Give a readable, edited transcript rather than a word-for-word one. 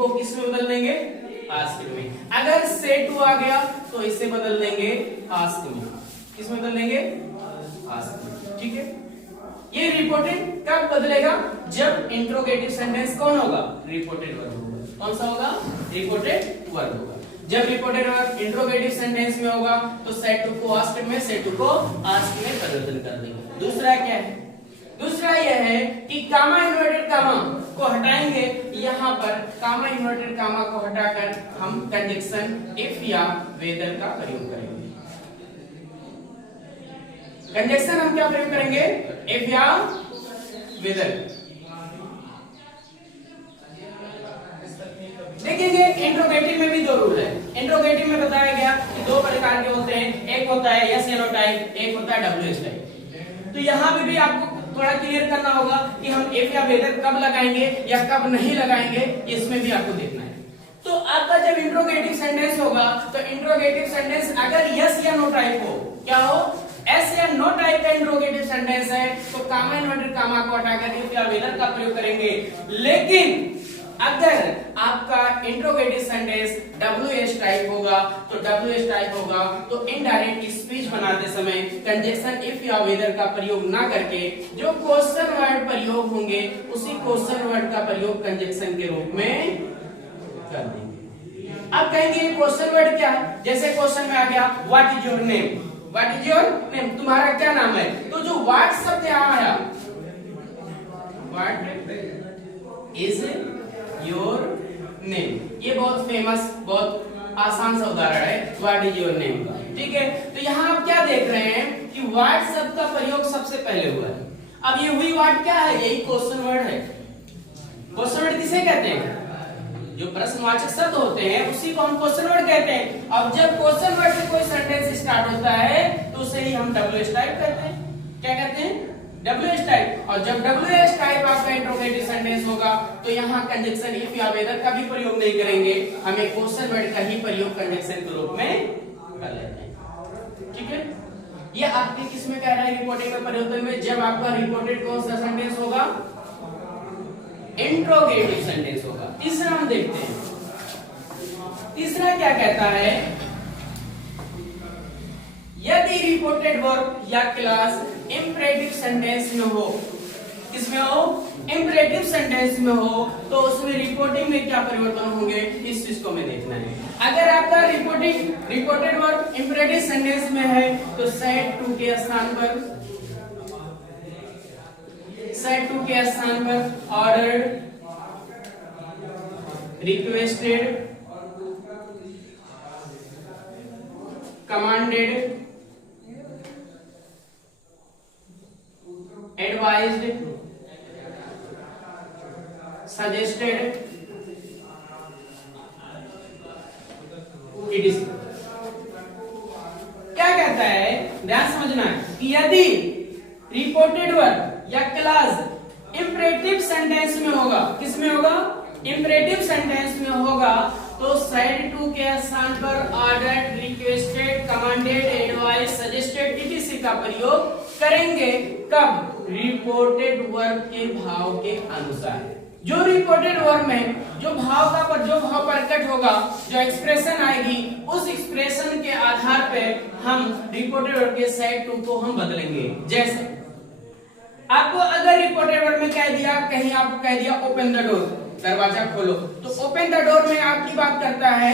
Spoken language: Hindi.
को किस में बदल देंगे, आस्क में। अगर से टू आ गया तो इसे बदल देंगे आस्क में। किस में बदल देंगे, आस्क में। ठीक है, ये रिपोर्टेड कब बदलेगा, जब इंट्रोगेटिव सेंटेंस कौन होगा, रिपोर्टेड वर्ब होगा। कौन सा होगा, रिपोर्टेड वर्ब होगा। जब रिपोर्टेड वर्ब इंट्रोगेटिव सेंटेंस में होगा तो सेड टू को आस्क्ड में, सेड टू को आस्क्ड में परिवर्तन कर देंगे। दूसरा क्या है, दूसरा यह है कि कामा इन्वर्टेड कामा को हटाएंगे। यहाँ पर कामा इन्वर्टेड कामा को हटाकर हम कंजक्शन इफ या वेदर का प्रयोग करेंगे। कंजक्शन हम क्या प्रयोग करेंगे, इफ या वेदर। देखेंगे इंट्रोगेटिव में भी दो रूल है। इंट्रोगेटिव में बताया गया कि दो प्रकार के होते हैं, एक होता है यस या नो टाइप, एक होता है डब्ल्यूएच टाइप। तो यहाँ पे भी आपको थोड़ा क्लियर करना होगा कि हम इफ या वेदर कब लगाएंगे या कब नहीं लगाएंगे, इसमें भी आपको देखना है। तो आपका जब इंट्रोगेटिव सेंटेंस होगा तो इंट्रोगेटिव सेंटेंस अगर यस या नो टाइप हो, क्या हो, एस या नो टाइप का इंट्रोगेटिव सेंटेंस है तो कामा इन्वर्टेड कामा को हटाकर इफ या वेदर का प्रयोग करेंगे। लेकिन अगर आपका इंट्रोगेटिव सेंटेंस WH टाइप होगा तो WH टाइप होगा तो इनडायरेक्ट स्पीच बनाते समय कंजक्शन इफ या वेदर का प्रयोग ना करके जो क्वेश्चन वर्ड प्रयोग होंगे उसी क्वेश्चन वर्ड का प्रयोग कंजक्शन के रूप में कर देंगे। अब कहेंगे क्वेश्चन वर्ड क्या है, जैसे क्वेश्चन में आ गया what is your name, what is your name, तुम्हारा क्या नाम है। तो जो व्हाट शब्द यहाँ आया, व्हाट इज योर नेम, ये बहुत फेमस, बहुत आसान सा उदाहरण है व्हाट इज योर नेम का। ठीक है, तो यहाँ आप क्या देख रहे हैं कि व्हाट शब्द का प्रयोग सबसे पहले हुआ है। अब ये हुई व्हाट क्या है, यही क्वेश्चन वर्ड है। क्वेश्चन वर्ड किसे कहते हैं, जो प्रश्नवाचक शब्द होते हैं उसी को हम क्वेश्चन वर्ड कहते हैं। अब जब क्वेश्चन वर्ड से कोई सेंटेंस स्टार्ट होता है तो उसे ही हम WH टाइप कहते हैं। क्या कहते हैं, WH टाइप। और जब WH टाइप आपका इंट्रोगेटिव सेंटेंस होगा तो यहाँ कंजक्शन इफ या वेदर का भी प्रयोग नहीं करेंगे, हमें क्वेश्चन वर्ड का ही प्रयोग कंजक्शन के रूप में कर लेते हैं। ठीक है, ये आपके किस में कह रहा है, रिपोर्टिंग में परिवर्तन में। जब आपका रिपोर्टेड कौन सा सेंटेंस होगा, इंट्रोगेटिव सेंटेंस होगा। तीसरा हम देखते हैं, तीसरा क्या कहता है, यदि रिपोर्टेड वर्ब या क्लास इंपरेटिव सेंटेंस में हो, किसमें हो, इंपरेटिव सेंटेंस में हो, तो उसमें रिपोर्टिंग में क्या परिवर्तन होंगे, इस चीज को हमें देखना है। अगर आपका रिपोर्टेड वर्ब इंपरेटिव सेंटेंस में है तो सेड टू के स्थान पर, सेड टू के स्थान पर ordered, requested, commanded, advised, suggested, it. क्या कहता है, ध्यान समझना कि यदि रिपोर्टेड वर्ब या क्लास इंपरेटिव सेंटेंस में होगा, किस में होगा, इंपरेटिव सेंटेंस में होगा, तो सेड टू के स्थान पर ordered, requested, commanded, advise, suggested, etc. का प्रयोग करेंगे। कब, रिपोर्टेड वर्ब के भाव के अनुसार। जो रिपोर्टेड वर्ब में जो भाव प्रकट होगा, जो एक्सप्रेशन आएगी, उस एक्सप्रेशन के आधार पे हम रिपोर्टेड वर्ब के सेड टू को हम बदलेंगे। जैसे आपको अगर रिपोर्टेड वर्ब में कह दिया, कहीं आपको कह दिया ओपन द डोर, दरवाजा खोलो, तो ओपन द डोर में आपकी बात करता है